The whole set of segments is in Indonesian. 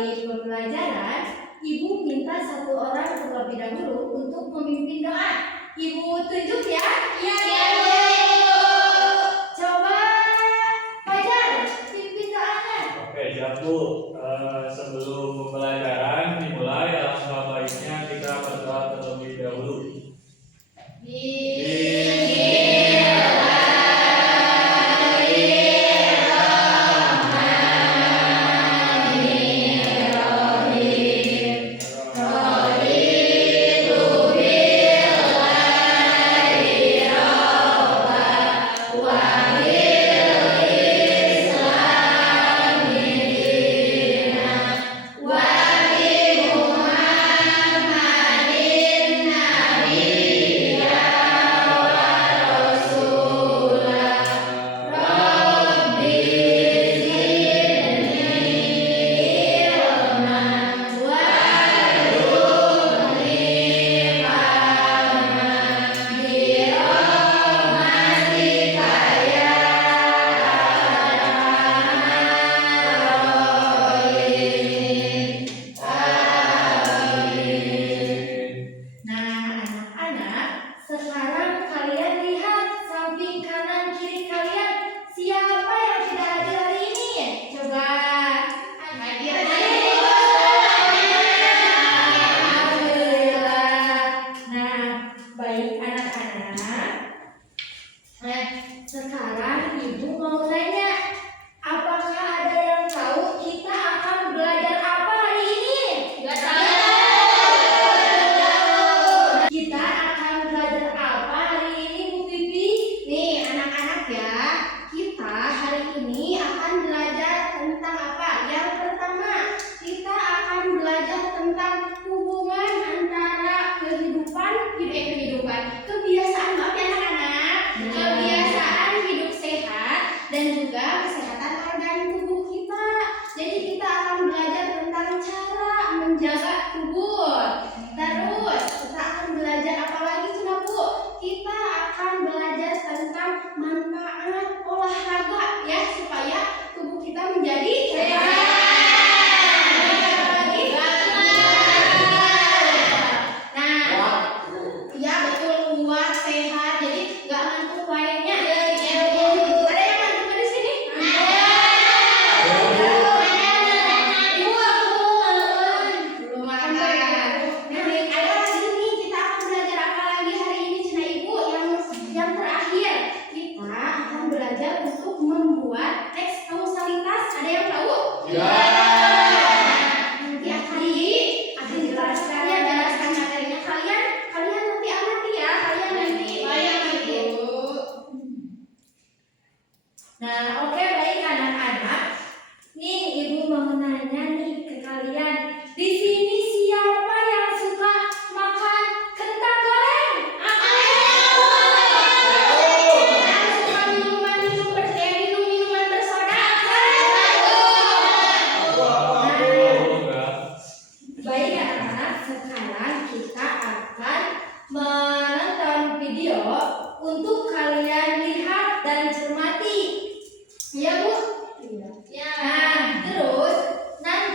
memulai pembelajaran, Ibu minta satu orang terlebih dahulu untuk memimpin doa. Ibu tunjuk ya. Iya, Bu. Coba Fajar, pimpin doanya. Oke, siap Bu. Sebelum pembelajaran dimulai, alangkah baiknya kita berdoa terlebih dahulu. Sekarang Ibu mau nanya, apakah ada yang tahu kita akan belajar apa hari ini? Nggak tahu. Kita akan belajar apa hari ini, Bu Pipi? Nih anak-anak ya, kita hari ini akan belajar tentang apa? Yang pertama, kita akan belajar tentang hubungan antara kebiasaan, maaf ya anak-anak, kebiasaan hidup sehat dan juga kesehatan organ tubuh kita. Jadi kita akan belajar tentang cara menjaga tubuh. Terus kita akan belajar apa lagi sudah Bu? Kita akan belajar tentang manfaat olahraga ya, supaya tubuh kita menjadi sehat. Nah, oke, baik anak-anak. Nih, Ibu mau nanya nih ke kalian. Di sini siapa yang suka makan kentang goreng? Yang suka minuman bersoda? Baik anak-anak, sekarang kita akan menonton video untuk kalian lihat dan cermati. Iya Bu? Iya. Nah, terus nanti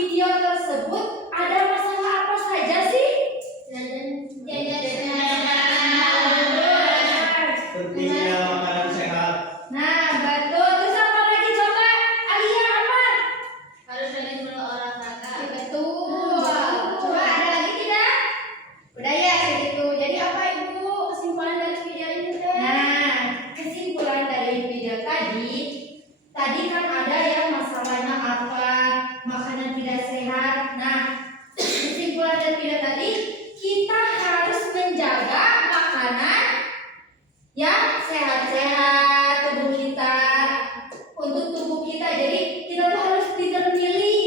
video tersebut ada masalah apa saja sih? Pentingnya makanan sehat. Nah, betul. Terus apa lagi coba? Alia apa? Harus rajin berolahraga. Betul. Coba ada lagi tidak? Udah ya segitu. Jadi apa Ibu kesimpulan dari video ini teh? Nah, kesimpulan dari video tadi kan ada yang masalahnya apa? Makanan tidak sehat. Nah, kesimpulan dari video tadi kita harus menjaga makanan yang sehat-sehat tubuh kita untuk tubuh kita. Jadi kita tuh harus pintar milih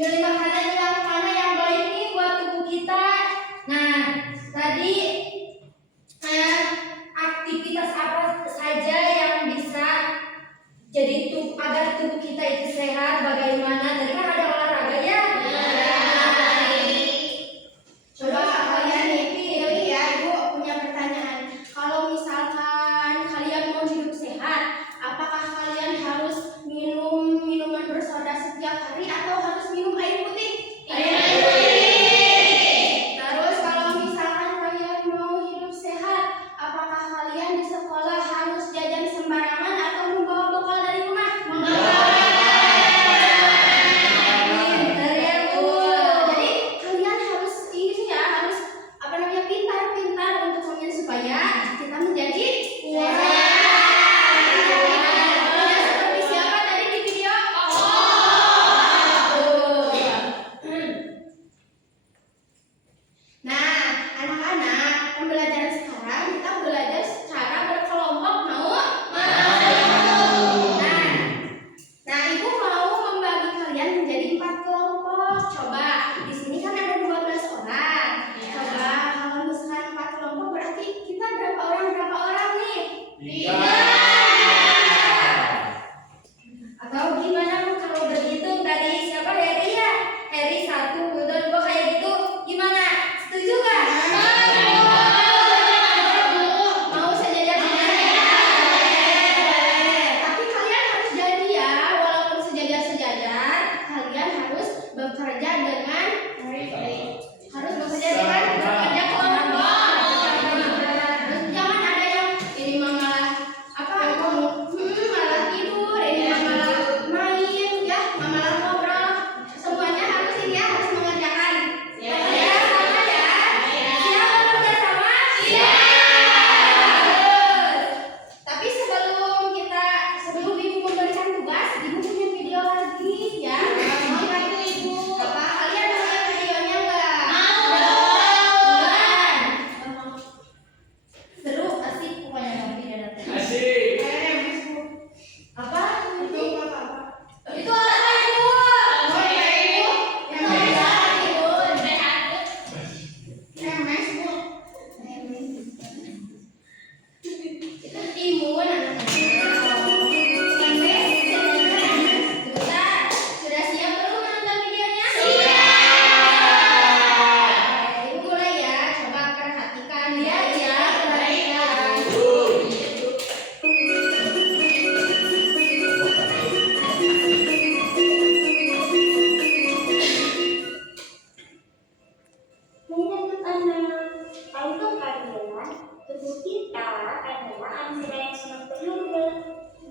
makanan yang mana yang baik nih buat tubuh kita. Nah, tadi aktivitas apa saja yang bisa jadi agar tubuh kita itu sehat, bagaimana? Tadi kan ada olahraga ya. Coba kalian nih pilih ya, Ibu punya pertanyaan. Kalau misalkan kalian mau hidup sehat, apakah kalian harus minum minuman bersoda setiap hari atau harus minum air putih? Terus kalau misalkan kalian mau hidup sehat, apakah kalian di sekolah harus jajan sembarangan atau membawa bekal dari rumah? Pintar ya, Bu. Jadi kalian harus ini sih ya, harus apa namanya pintar-pintar untuk memilih supaya kita menjadi kuat. Tidak seperti siapa tadi di video? Nah, anak-anak, pembelajaran sekarang kita belajar secara berkelompok, mau? Nah, Ibu mau membagi kalian menjadi 4 kelompok. Coba, di sini kan ada 12 orang. Coba, kalau misalkan 4 kelompok berarti kita berapa orang nih? 3. Atau gimana Bu kalau berhitung dari siapa Heri ya? Heri 1, 2, 3 kayak gitu. Gimana? Setuju gak? Mau sejajar tapi kalian harus jadi ya, walaupun sejajar, kalian harus bekerja dengan harus bekerja dengan bekerja kelompok. Terus jangan ada yang ini malah malah tidur, ini malah main ya, malah ngobrol. Semuanya harus ini ya, harus mengerjakan. Ya, sama ya. Siap bekerja sama? Tapi sebelum Ibu memberikan tugas, Ibu punya video lagi ya. Mau nggak itu Ibu? Apa kalian mau lihat videonya nggak? Mau. Seru, asik pokoknya nanti video nanti. Asik. Apa? Itu apa? Itu apa Ibu? Yang sehat Ibu. MS Bu. Itu timun. Sudah siap belum menonton videonya? Ibu mulai ya. Coba perhatikan ya. Perhatikan. Anak-anak, tahukah kalian tubuh kita adalah anggota yang sangat berharga.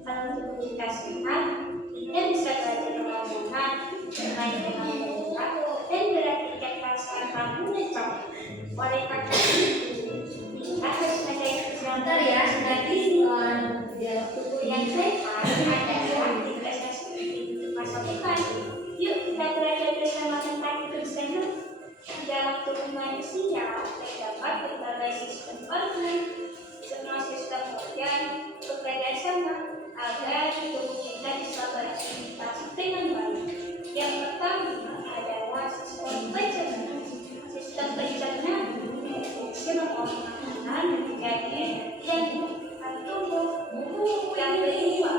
Kalau tubuh kita sehat, kita bisa belajar dengan sehat, bermain dengan baik, dan beraktivitas perasaan kamu dan capek. Oleh karena itu, kita harus menjaga Sebentar ya, nanti tubuh yang sehat adalah aktivitas yang seperti itu masa depan. Yuk kita belajar bersama tentang hidup sehat. Dalam tubuh manusia terdapat berbagai sistem organ. Semua sistem organ bekerja sama agar tubuh kita bisa beraktivitas dengan baik. Yang pertama adalah sistem pencernaan. Sistem pencernaan memproduksi makanan menjadi energi dan tumbuhan tubuh. Yang kedua,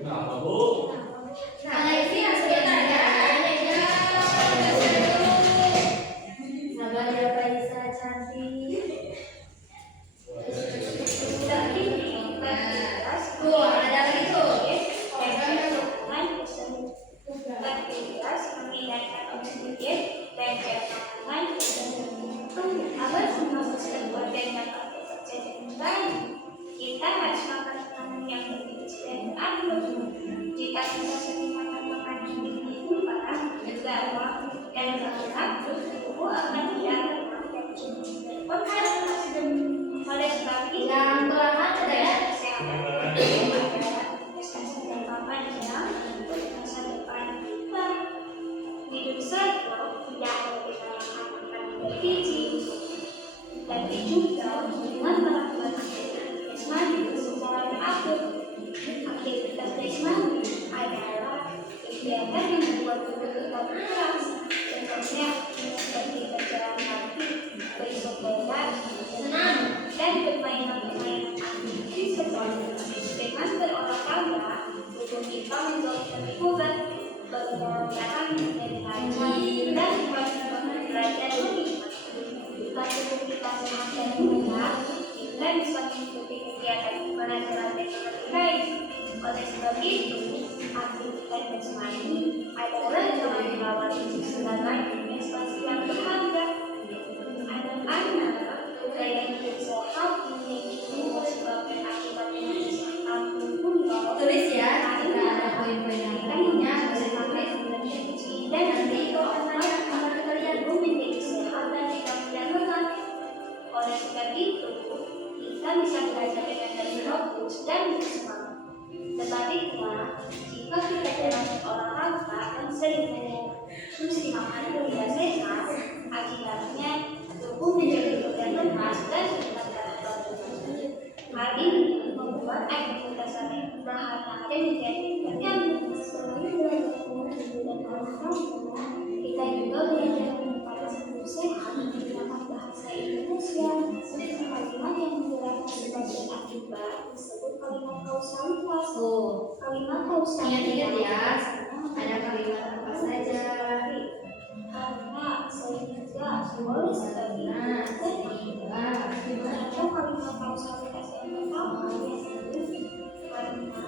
Kenapa, Bu? Nah, ini sebentar ya. Sabar ya Raisa cantik. Tuh, ada lagi tuh. dan berharap buku akan dianggap oleh sebab itu Yang kelemahan adalah kesehatan adalah investasi dan papan yang untuk masa depan kita. Hidup saja tidak hanya kesalahan akan bergizi, tapi juga dengan melakukan aktivitas jasmani secara teratur. Aktivitas jasmani adalah kegiatan yang membuat tubuh kita bergerak, contohnya seperti berjalan kaki, bersepeda, senam, dan permainan-permainan aktivitas seperti dengan berolahraga, tubuh kita menjadi lebih kuat, berjalan menjadi lancar, dan belajar lebih. Jika tubuh kita sehat dan mudah, kita bisa mengikuti kegiatan pembelajaran dengan lebih baik. Oleh sebab itu, aktivitas jasmani adalah jalan melawan segala investasi yang berharga. Anak-anak gaya hidup sehat memiliki sebab dan akibat yang kesehatan tubuh. tulis ya, jika ada poin-poin yang lainnya boleh tulis Dan nanti anak kalian memiliki sehat dan tidak lemah. Oleh sebab itu, kita bisa belajar dengan lebih fokus dan bersemangat. Sebaliknya, jika kita jarang olahraga dan sering mengonsumsi makanan tidak sehat, akibatnya tubuh menjadi mudah lemas dan cepat terbangun. Hal ini membuat aktivitas berhari-hari menjadi terganggu. Selain belajar mengenai dan olahraga, kita juga belajar mengenai hidup sehat menggunakan bahasa Indonesia. Kalimat yang menjelaskan sebagai akibat disebut kalimat kausalitas. Kalimat kausalitas Ingat-ingat ya, ada kalimat apa saja. karena sehingga boleh sebagai atau kalimat kausalitas yang pertama disebut karena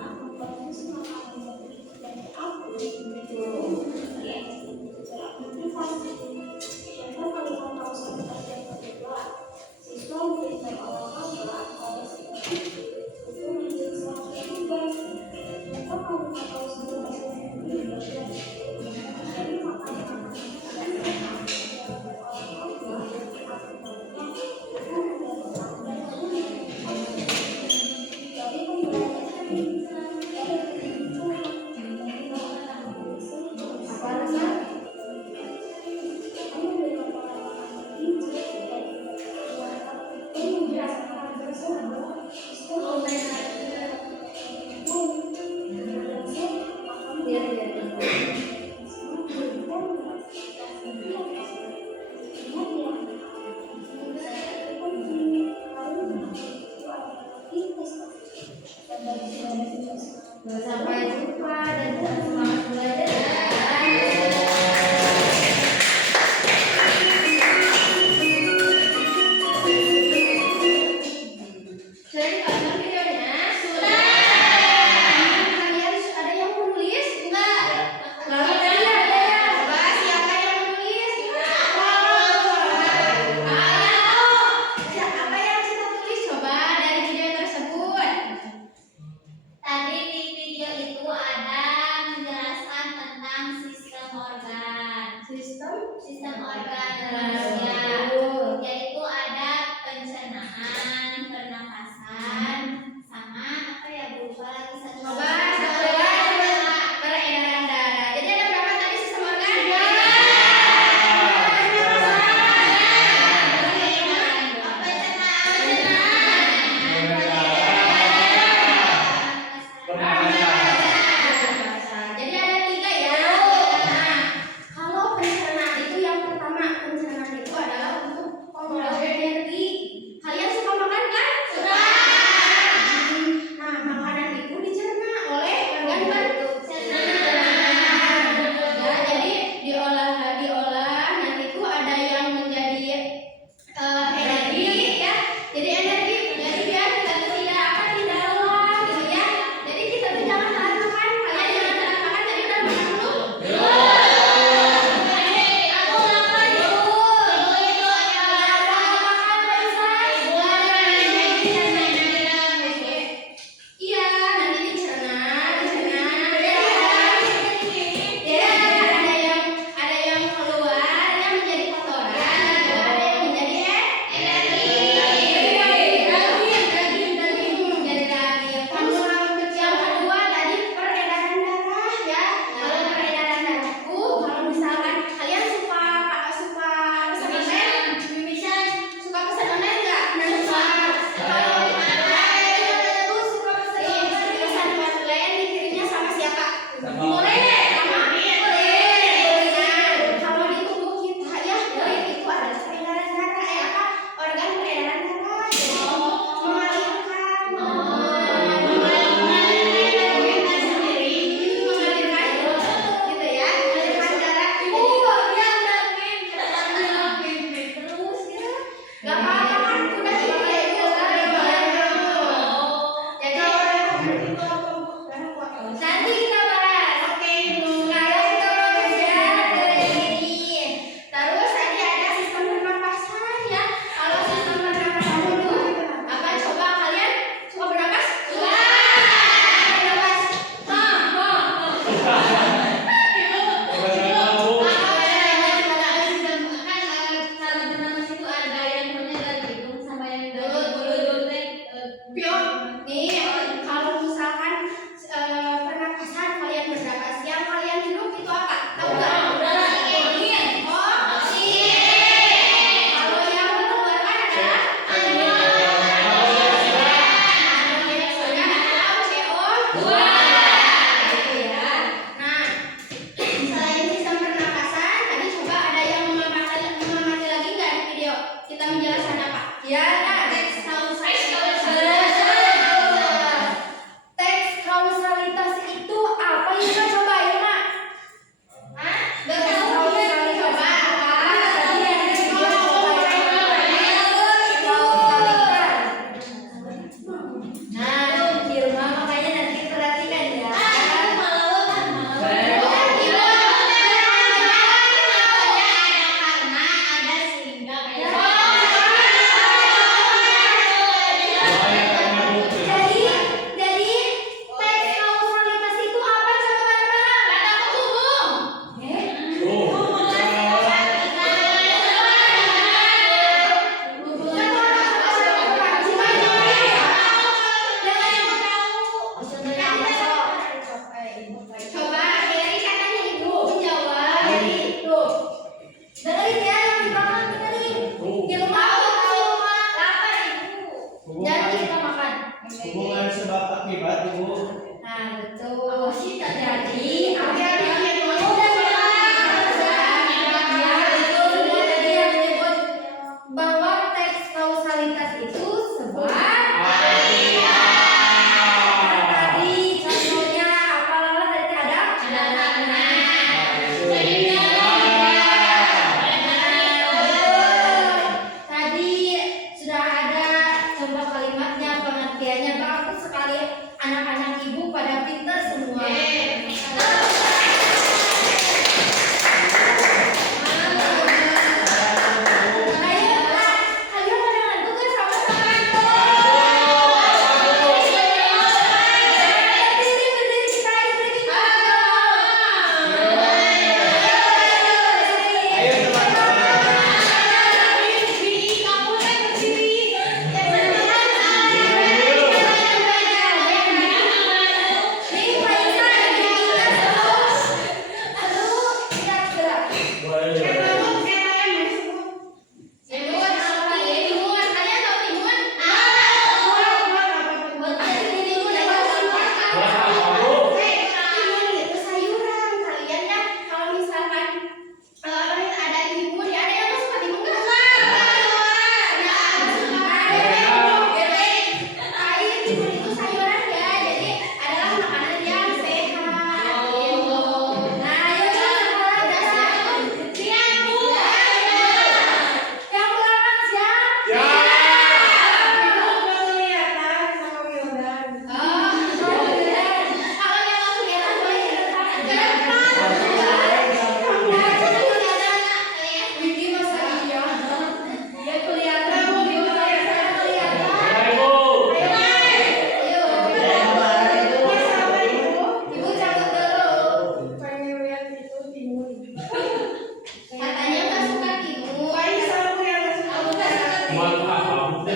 Buat apa bu?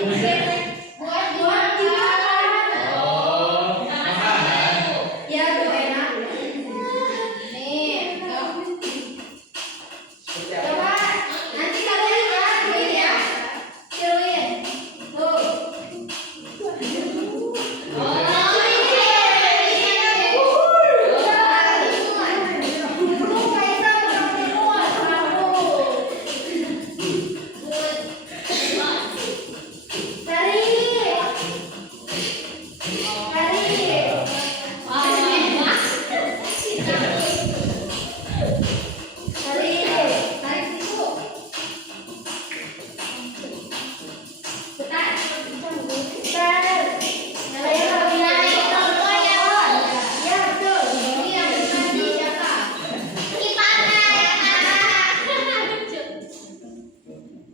Buat dimakan. Oh, makanan. Ya tuh enak. Nih, coba nanti kalian tiruin ya, tiruin. Tuh.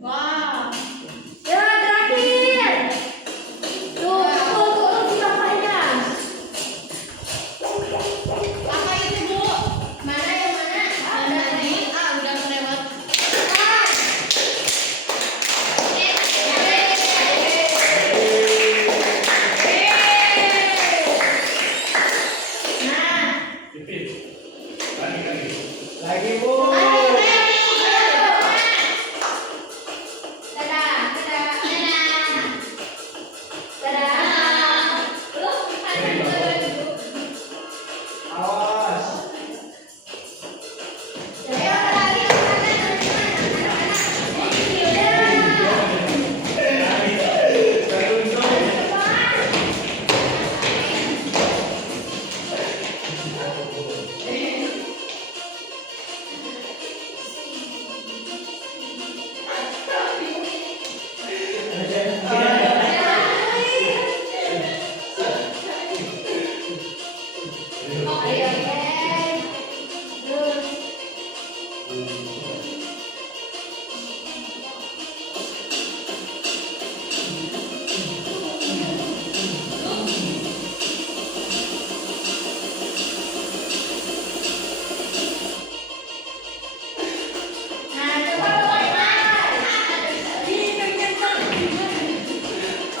Wow. Ya, terakhir. Tuh, siapanya? Apa itu, Bu? Mana yang mana? Ada nih. Udah kelewat. Nah, Pipit. Lagi. Lagi bu. Awas.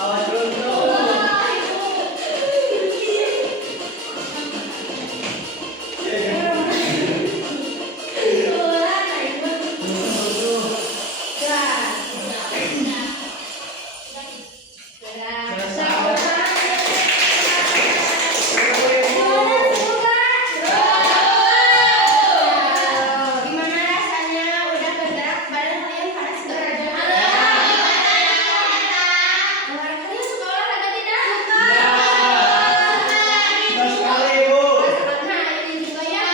Awas runtuh. Gimana rasanya udah bergerak badan kalian panas nggak? Kalian suka olahraga tidak? Suka sekali bu. Nah ini juga ya,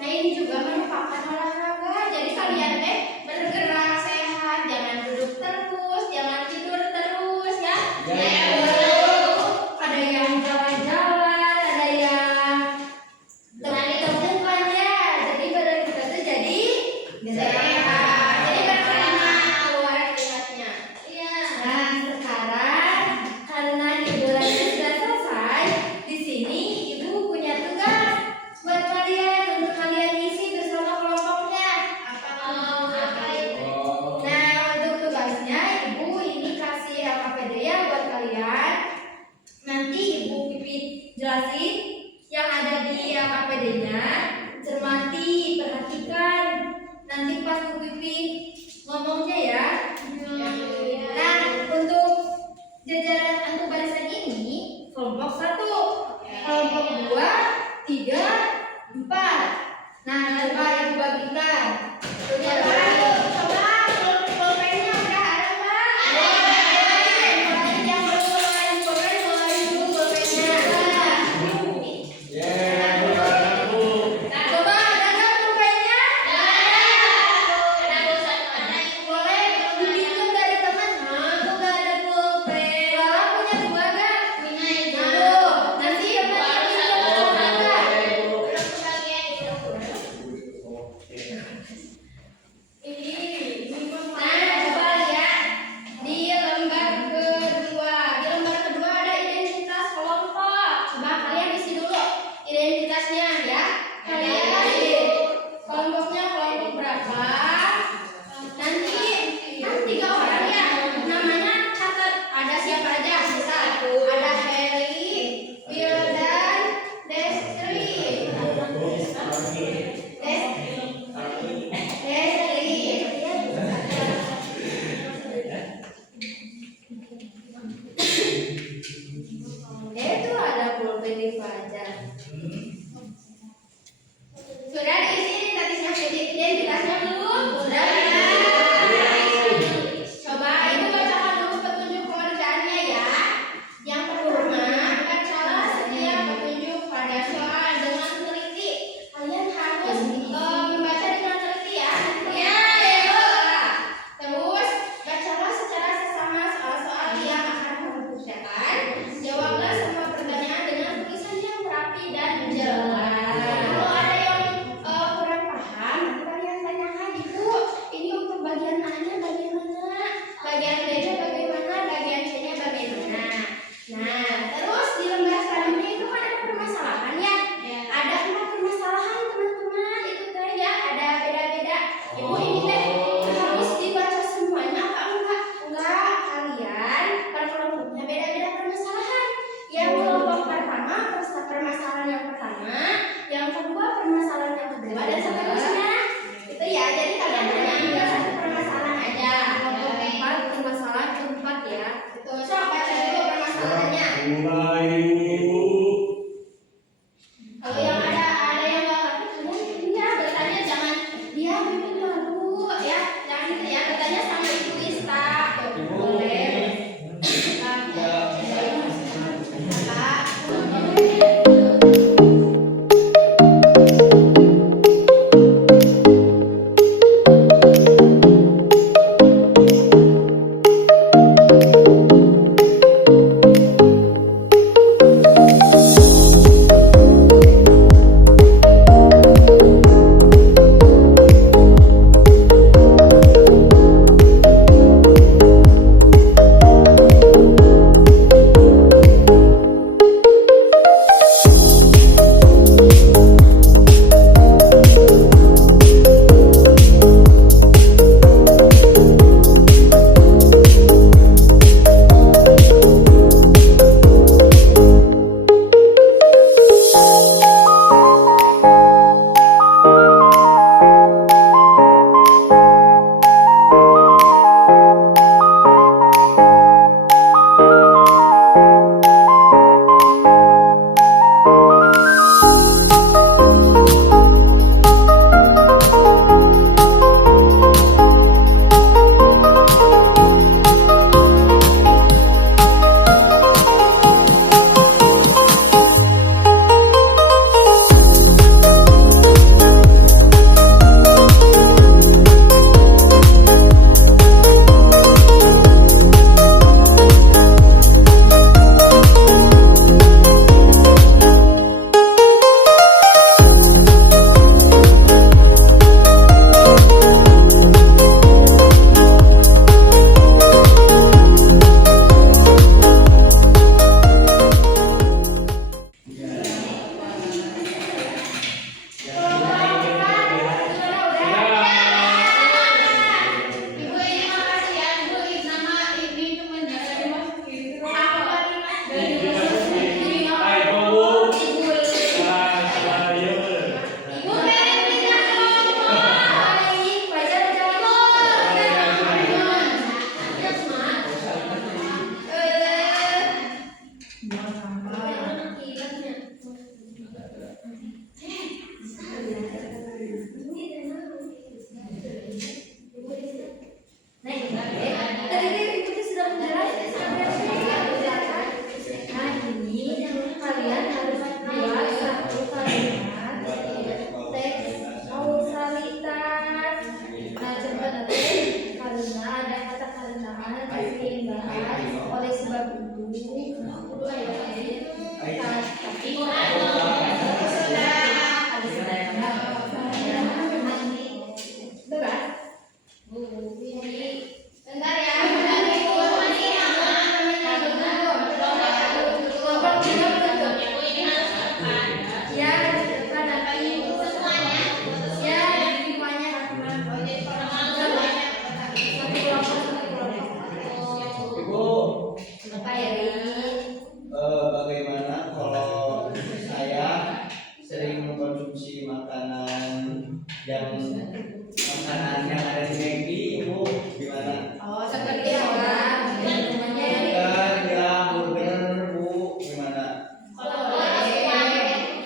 nah ini juga merupakan olahraga. Jadi kalian deh bergerak sehat, jangan duduk terus, jangan tidur terus ya. Ada yang jalan-jalan, ada yang teman-teman ya. Jadi badan kita tuh jadi sehat. Jadi berkeringat, keluar keringatnya. Nah sekarang karena hiburannya sudah selesai, di sini ibu punya tugas buat kalian untuk kalian isi bersama kelompoknya. Apa itu? Nah untuk tugasnya ibu ini kasih LKPD ya buat kalian. Nanti ibu Pipit jelasin yang ada di LKPD-nya. Cermati, perhatikan. Nanti pas Bu Pipit ngomongnya ya. Nah, untuk jajaran antu barisan ini kelompok 1, kelompok 2, 3, 4. Nah, coba ibu bagikan. Coba pulpennya udah ada Mbak? Yang belum keluarin pulpen, keluarin dulu pulpennya. Coba ada nggak pulpennya? Boleh dipinjam dari teman. Nah, aku nggak ada pulpen. Lala punya 2 nggak? Aduh, nanti yang tadi pinjam sama. 哦 Kakak. ， Nah, 哦， untuk tugasnya jam makanan yang ada di McD, Ibu gimana? Oh, seperti apa? Bukan ya burger, Bu gimana?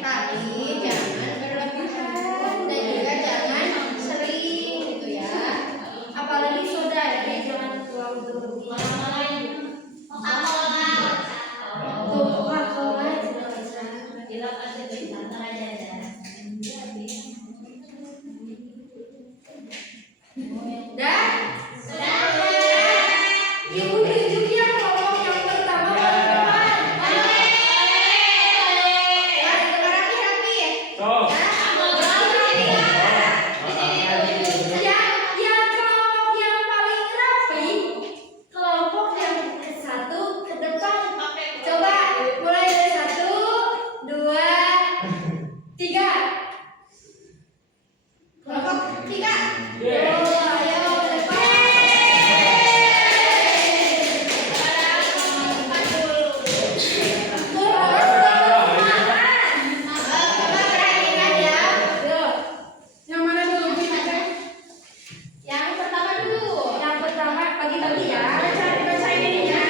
Tapi jangan berlebihan dan juga jangan sering gitu ya. Apalagi soda ya, jangan terlalu berlebihan. Coca-Cola juga bisa. Dan Ibu tunjuk ya kelompok yang pertama paling depan. Ya, dengar rapi-rapi ya. Sok. Yang kelompok yang paling rapi, kelompok yang satu ke depan. Coba mulai dari 1, 2, 3. Kelompok 3. Ayo ke depan. Coba perhatikan ya. Yang mana dulu Bu Indah? Yang pertama dulu. Yang pertama bagi-bagi ya. Bacain ininya.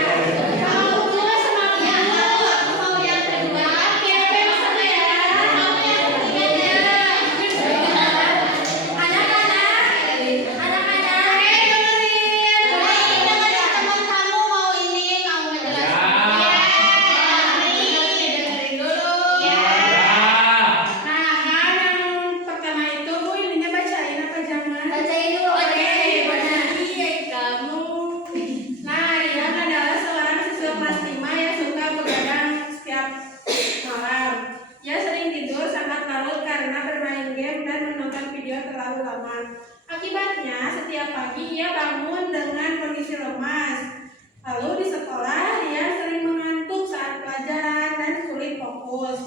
Kalau dulu semuanya aku mau yang kedua. Kevin sama ya. Mau yang ketiganya. Anak-anak, dengerin. Teman kamu mau ini mau ngejelasin. Dengerin dulu. Nah, kan yang pertama itu Bu ininya bacain apa jangan? Bacain dulu. Oke, Mana? iya kamu. Nah, Rian adalah seorang siswa kelas 5 yang suka begadang setiap malam. Ia sering tidur sangat larut karena bermain game dan menonton video terlalu lama. Akibatnya, setiap pagi ia bangun dengan kondisi lemas. Lalu di sekolah, dia sering mengantuk saat pelajaran dan sulit fokus.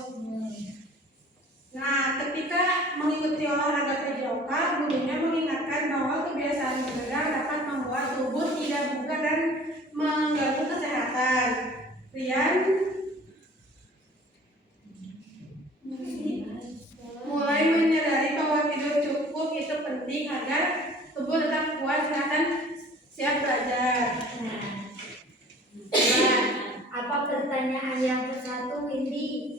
Nah, ketika mengikuti olahraga PJOK, gurunya mengingatkan bahwa kebiasaan begadang dapat membuat tubuh tidak bugar dan mengganggu kesehatan. Rian mulai menyadari bahwa tidur cukup itu penting agar tubuh tetap kuat, sehat dan siap belajar. Nah, apa pertanyaan yang ke-1, Windy?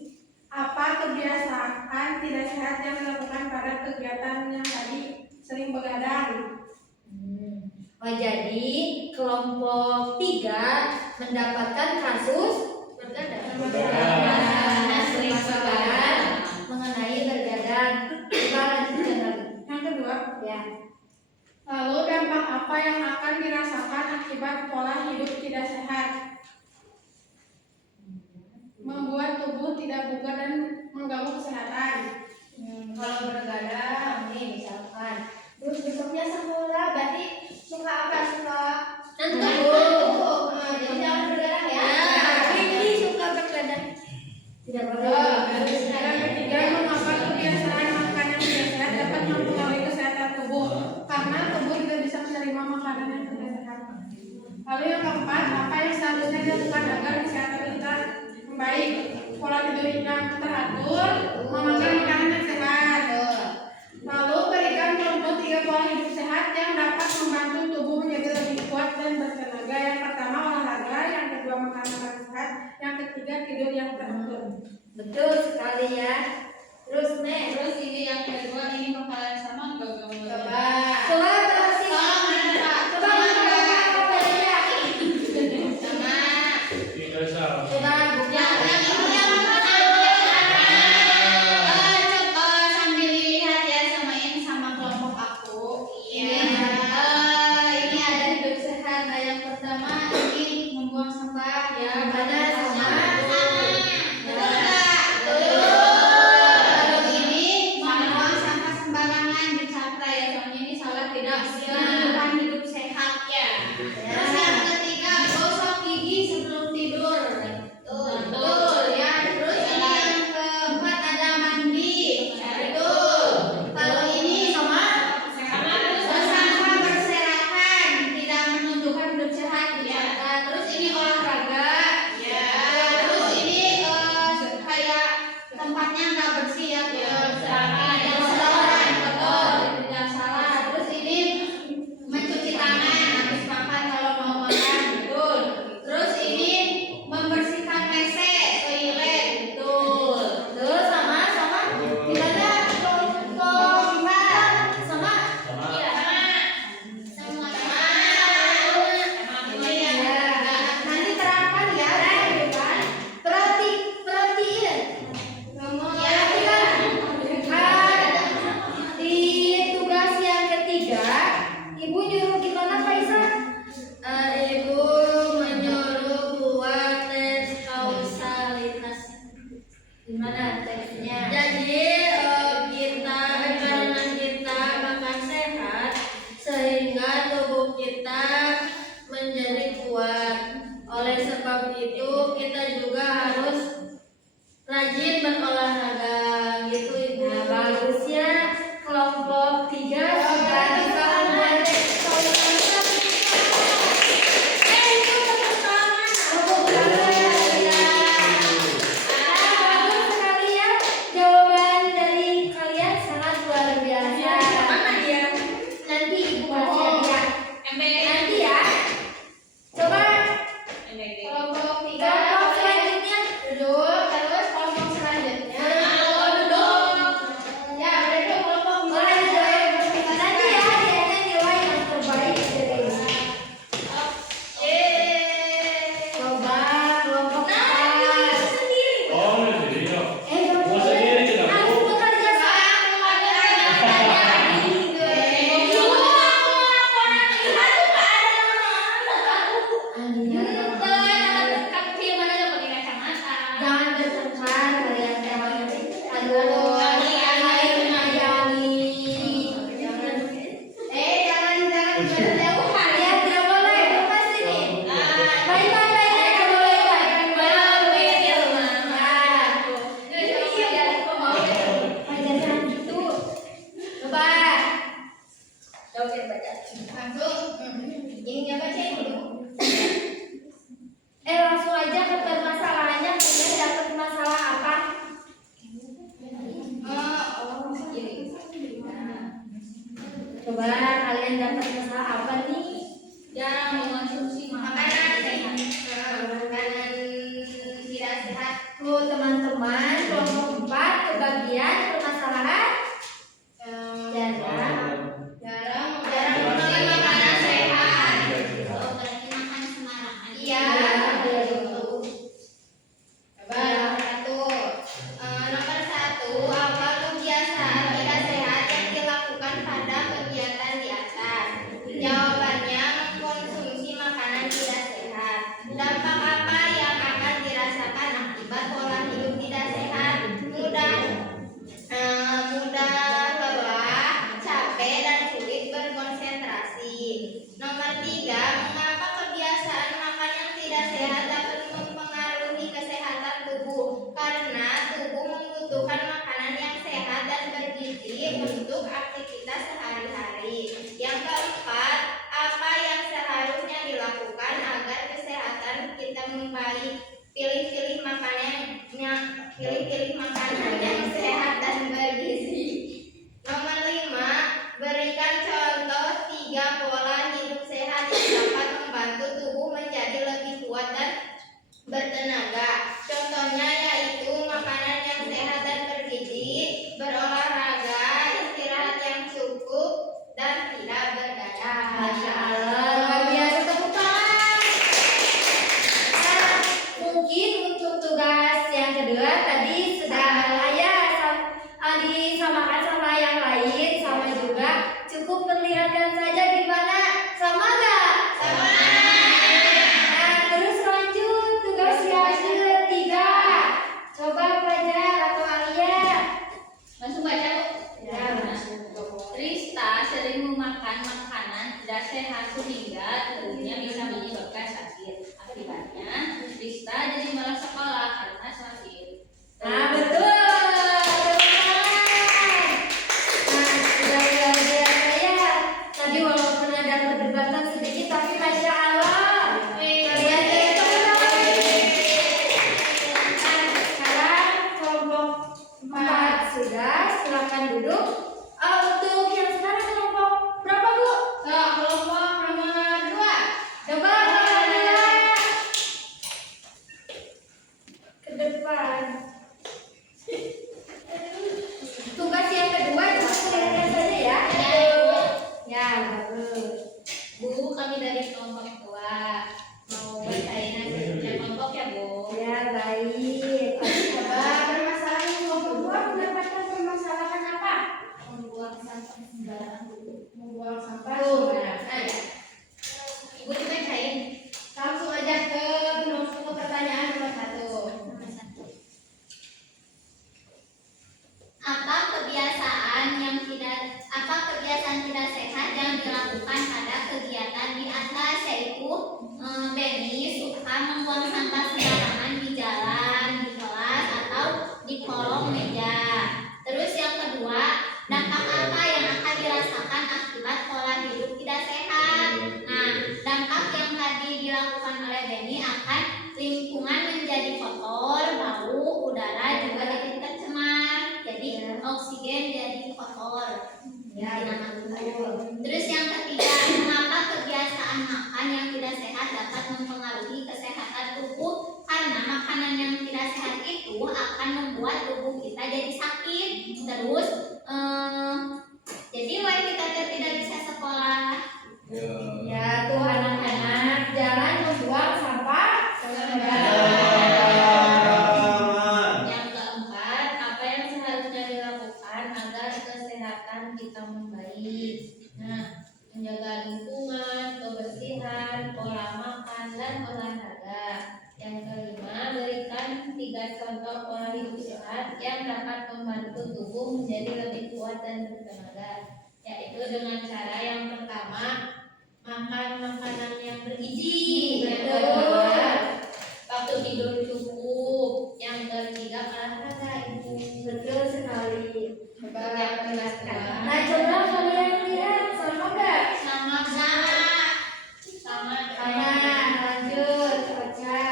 Apa kebiasaan tidak sehat yang dilakukan pada kegiatan yang tadi sering begadang? Oh, jadi kelompok 3 mendapatkan kasus bergadang. Nah, sering begadang mengenai bergadang. Coba lanjutkan lagi. Yang kedua, Ya. lalu dampak apa yang akan dirasakan akibat pola hidup tidak sehat? Membuat tubuh tidak bugar dan mengganggu kesehatan. Kalau bergadang nih misalkan, terus besoknya sekolah, berarti suka apa? Suka ngantuk. Jadi jangan bergadang ya. Windy suka bergadang. Tidak boleh. Yang ketiga, mengapa kebiasaan makan yang tidak sehat dapat mempengaruhi kesehatan tubuh? Karena tubuh tidak bisa menerima makanan yang tidak sehat. Lalu yang keempat, apa yang seharusnya dilakukan agar kesehatan kita membaik? Pola tidur yang teratur, memakan makanan yang sehat. Lalu berikan contoh 3 pola hidup sehat yang dapat membantu tubuh menjadi lebih kuat dan bertenaga. Yang pertama olahraga, yang kedua makan makanan sehat, yang ketiga tidur yang teratur. Betul sekali ya. Terus next. Terus ini yang kedua ini bakalan sama enggak kamu? Coba perhatikan. Coba apa ya? Sama. Tidak salah. Coba buka. Coba sambil dilihat ya, samain sama kelompok aku. Iya. Ini ada hidup sehat. Nah, yang pertama ini membuang sampah ya. Mana sama? Betul nggak? Kalau ini membuang sampah sembarangan di cakra ya, soalnya ini salah tidak menunjukkan hidup sehat ya. Terus yang ketiga, gosok gigi sebelum tidur. Betul ya. Terus ini yang keempat ada mandi. Betul. Kalau ini sama berserahan, tidak menunjukkan hidup sehat ya. Terus ini olahraga. Ya. Terus ini kayak tempatnya nggak bersih ya. Berserahan. itu kita juga harus rajin berolahraga gitu Ibu. Nah, bagusnya kelompok 3 sudah bisa membuat toleransi. Itu tepuk tangan. Tepuk tangan ya. Nah, bagus sekali ya. Jawaban dari kalian sangat luar biasa. Mana dia? Nanti Ibu kasih ya. MBD. Nanti ya. Coba MBD. Kelompok 3 kelompok selanjutnya. duduk, terus kelompok selanjutnya Duduk. ya berarti kelompok Mulai dari nanti ya dianya nilai yang terbaik dari ini. Coba kelompok 4. Oh, ini dia. Kamu Mau sendiri tidak, Bu? harus bekerja sama. Jangan bertengkar kalian teman. Aduh, kalian tidak boleh lepas ini. Bye-bye, tidak boleh jangan gitu. Coba. Langsung aja ke permasalahannya. Kalian dapat masalah apa? Coba kalian dapat masalah apa nih? Jarang mengonsumsi Makanan tidak sehat. Tuh teman-teman, kelompok 4 kebagian permasalahan jarang. Jarang memenuhi makanan sehat. Iya. Coba. Nomor 1, apa kebiasaan tidak sehat yang dilakukan pada kegiatan di atas? Jawabannya mengkonsumsi makanan tidak sehat. Dampak apa yang akan dirasakan akibat pola hidup tidak sehat? Mudah lelah, capek dan sulit berkonsentrasi. Nomor 3, mengapa kebiasaan makan yang tidak sehat dapat mempengaruhi kesehatan tubuh? Karena tubuh membutuhkan makanan yang sehat dan bergizi untuk aktivitas sehari-hari. Yang keempat, apa yang seharusnya dilakukan agar kesehatan kita membaik? Pilih-pilih makanan yang sehat dan bergizi. Nomor 5, berikan contoh 3 pola hidup sehat yang dapat membantu tubuh menjadi lebih kuat dan bertenaga. Contohnya yaitu makanan yang sehat dan bergizi, berolahraga, istirahat yang cukup, dan tidak bergadang. Masya Allah, luar biasa, tepuk tangan. Nah, mungkin untuk tugas yang kedua tadi sudah ya disamakan sama yang lain, sama juga cukup perlihatkan saja gimana, sama gak? Sama. Nah, terus lanjut tugas yang ketiga. Coba pelajar atau Alia. Langsung baca Bu. Ya, Rista sering memakan makanan tidak sehat sehingga tubuhnya bisa menyebabkan sakit. Akibatnya, Rista jadi malas sekolah karena sakit. Nah, betul. Nah, sudah belajar saya. Tadi walaupun ada perdebatan sedikit, tapi Masya Allah. Kalian itu Nah, sekarang kelompok 4 sudah, silakan duduk. Untuk yang sekarang kelompok berapa, Bu? Kelompok nomor 2. Coba kalian ke depan. Tugas yang kedua cuma kelihatan saja ya. Ya, bagus. Bu, kami dari kelompok 2 mau bacain hasil ujian kelompok ya Bu. Ya, baik. Coba permasalahan kelompok 2 mendapatkan permasalahan apa? Membuang sampah sembarangan dulu. Membuang sampah Tuh, sembarangan. Ibu dibacain. Langsung aja ke pertanyaan nomor 1. Apa kebiasaan tidak sehat yang dilakukan pada kegiatan di atas, yaitu Benny suka membuang sampah kotor. Ya, betul. Terus yang ketiga, mengapa kebiasaan makan yang tidak sehat dapat mempengaruhi kesehatan tubuh? Karena makanan yang tidak sehat itu akan membuat tubuh kita jadi sakit. Terus, jadi why kita tidak bisa sekolah? Ya, tuh anak-anak, jangan membuang sampah sembarangan. Yang keempat, apa yang seharusnya dilakukan agar kesehatan kita membaik? Nah, menjaga lingkungan, kebersihan, pola makan, dan olahraga. Yang kelima, berikan 3 contoh pola hidup sehat yang dapat membantu tubuh menjadi lebih kuat dan bertenaga, yaitu dengan cara yang pertama, makan makanan yang bergizi. Yang kedua, waktu tidur cukup. Yang ketiga, olahraga. Ibu Betul sekali. coba jelaskan. Nah, coba kalian lihat sama nggak? Sama Sama. Lanjut, baca.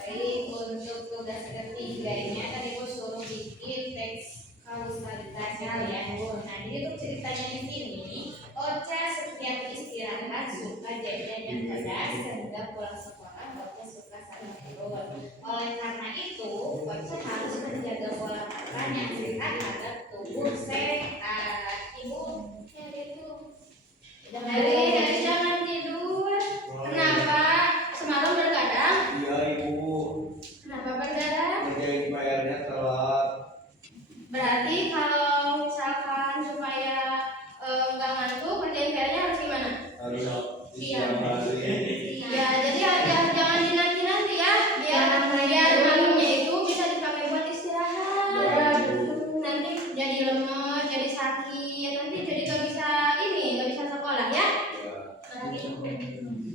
Baik, untuk tugas ketiganya tadi aku suruh bikin teks kausalitas ya. Nah, jadi untuk ceritanya di sini, Ocha setiap istirahat suka jajan yang pedas sehingga pulang sekolah Ocha suka sarapan telur. Oleh karena itu, Ocha harus menjaga pola makan yang sehat agar tubuh sehat. Ibu, ya itu. Dari jangan tidur. Kenapa? Semalam bergadang? Iya ibu, Kenapa bergadang? ngerjain PR-nya telat. Berarti kalau misalkan supaya nggak ngantuk, kerjain PR-nya harus gimana? Harus Siang. siang hari. Ya, jadi jangan dinanti-nanti ya, biar malamnya itu bisa dipakai buat istirahat. Nanti jadi lemes, jadi sakit, nanti jadi nggak bisa sekolah ya.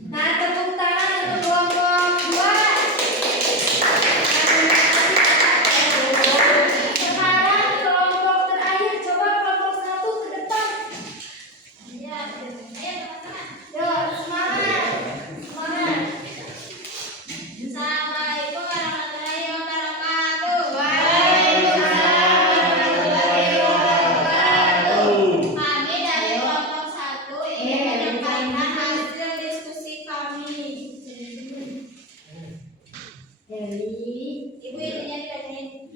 Nah, tepuk tangan untuk kelompok 2. Sekarang kelompok terakhir, coba kelompok 1 ke depan. Ya, ayo teman-teman. Yuk, semangat. Semangat. Assalamualaikum warahmatullahi wabarakatuh. Kami dari kelompok 1 ingin menyampaikan hasil diskusi kami. Jadi, Ibu ininya dibacain.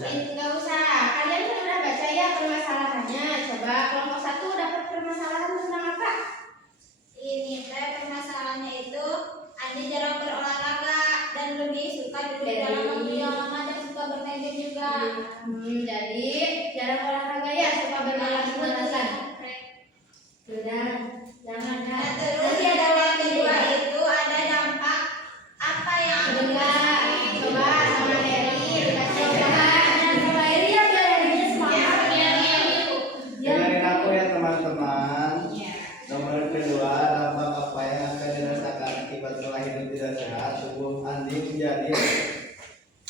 Nggak usah, kalian kan udah baca ya permasalahannya. Coba kelompok 1 dapat permasalahan tentang apa? Ini permasalahannya itu Andi jarang berolahraga dan lebih suka duduk di dalam waktu yang lama dan suka bermain game juga. Jadi jarang olahraga ya, suka bermalas-malasan. sudah. Jangan, Nah, Kak. terus yang kedua itu ada dampak apa yang Sebentar, coba sama Heri dikasih Sama Eri ya, biar Erinya semangat. Dengerin aku ya teman-teman. Nomor kedua, dampak apa yang akan dirasakan akibat pola hidup tidak sehat? Tubuh Andi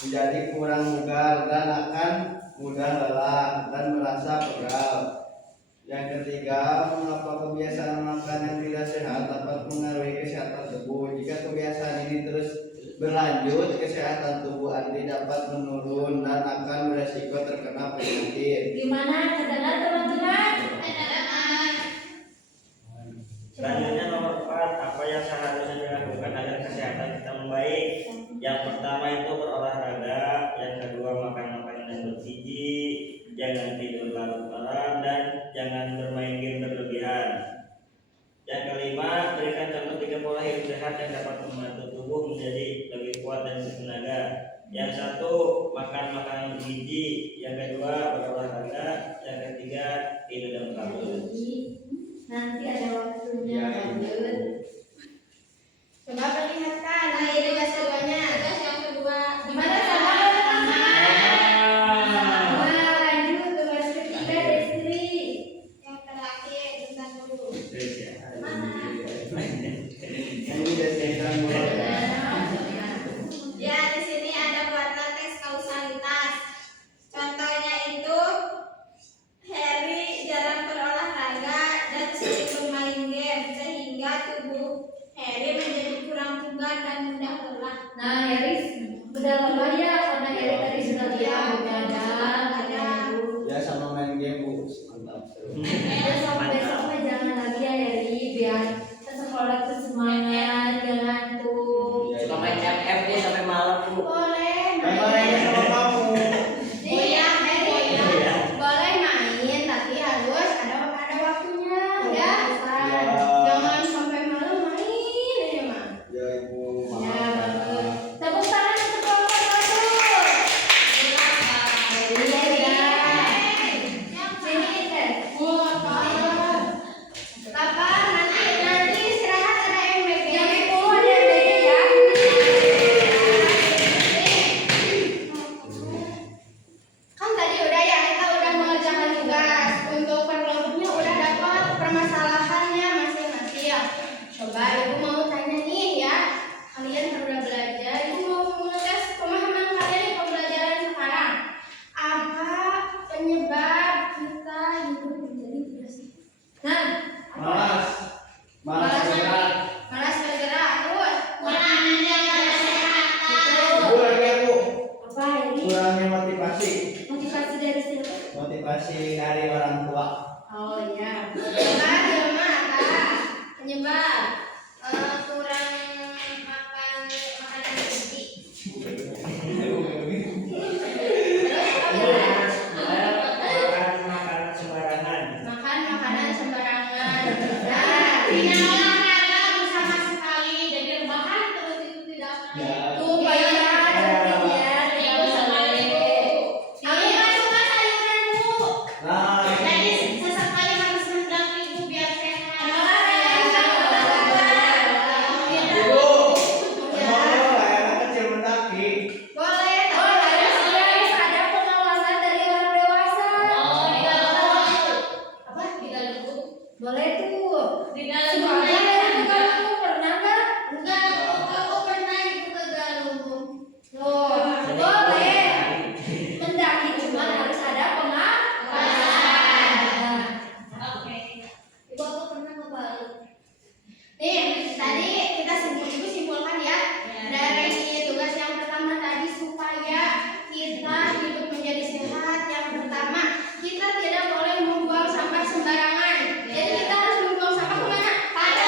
menjadi kurang bugar dan akan mudah lelah dan merasa pegal. Yang ketiga, mengapa kebiasaan makan yang tidak sehat dapat mengaruhi kesehatan tubuh? Jika kebiasaan ini terus berlanjut, kesehatan tubuh Andi dapat menurun dan akan beresiko terkena penyakit. Gimana? Terdengar teman-teman? Selanjutnya nomor 4, apa yang seharusnya dilakukan agar kesehatan kita membaik? Yang pertama itu berolahraga, yang kedua makan makanan yang bergizi, jangan tidur larut malam, dan jangan bermain game berlebihan. Yang kelima, berikan contoh 3 pola hidup sehat yang dapat membantu tubuh menjadi lebih kuat dan bertenaga. Yang satu, makan makanan bergizi, yang kedua berolahraga, yang ketiga tidur dan teratur. Nanti ada waktunya. Ya, lanjut. Coba perlihatkan, nah ini tugas keduanya. Tugas yang kedua Gimana sama Nah, lanjut tugas ketiga, Destri. yang terakhir kita dulu. Ini desaikan mulai. Ya, di sini ada buatan teks kausalitas. Contohnya itu Harry jarang berolahraga dan sering bermain game sehingga tubuh Harry menjadi kurang bugar Mantap. Besok mah jangan lagi ya Yali, biar ke sekolah tuh semangat, jangan tuh. Iya, Suka main FF nih sampai malam tuh. Boleh Main sama kamu. Goyang, boleh main, tapi harus ada waktunya, ya. Jangan sampai malam main aja mah. Ya ibu, Ya, maaf. bagus. Tepuk tangan untuk kelompok satu. Iya, iya. Sini, Teh. Kapan nanti istirahat ada MBG. Jam 10 ada MBG ya. Kan tadi udah ya, kita udah mengerjakan tugas. Untuk per kelompoknya udah dapat permasalahannya masing-masing. Coba ibu mau tanya nih ya, kalian kan udah belajar, ibu mau mengetes pemahaman kalian di pembelajaran sekarang. Apa penyebab kita hidup menjadi tidak sehat? Nah, Malas. Malas Malas. bergerak. Malas bergerak, terus Kurangnya kesehatan. Ibu lagi aku. apa ini? Kurangnya motivasi. Motivasi dari siapa? Motivasi dari orang tua. oh iya. Penyebab Hilma apa? Penyebab kurang makan makanan bergizi. Makan makanan sembarangan. Makan makanan sembarangan. Tidak olahraga bersama sekali, jadi rebahan terus itu tidak Ya. Tuh banyak Ya, Ibu sekali Bu. Aku nggak suka sayuran Bu. Nah, Jadi sesekali harus rendang Ibu biar sehat. ibu. Mau anak kecil mendaki. boleh. Oh, harus ada pengawasan dari orang dewasa. Oh, di dalam Apa? di dalam Bu. Boleh tuh. Di dalam Semuanya tapi kalau kamu pernah nggak? Enggak, aku pernah Ibu ke Galunggung. Oh, boleh. Mendaki cuma harus ada pengawasan. Oke. Ibu aku pernah ke Bali. Nih, tadi kita simpulkan ya. Dari tugas yang pertama tadi supaya kita hidup menjadi sehat. Yang pertama, kita tidak boleh membuang sampah sembarangan. Jadi kita harus membuang sampah kemana? Pada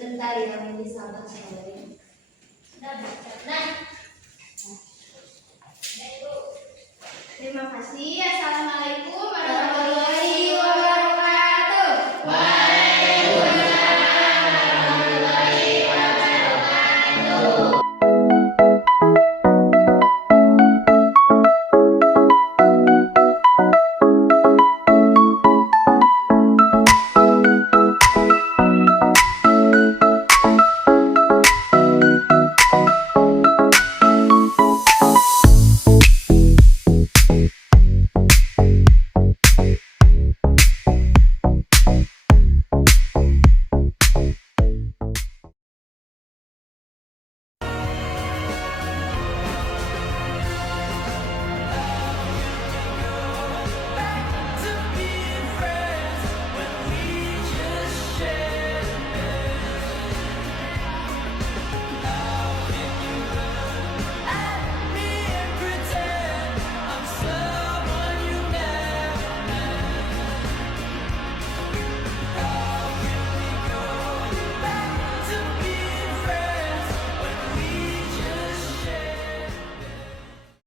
Bentar ya, ini sahabat sekalian. Terima kasih. Assalamualaikum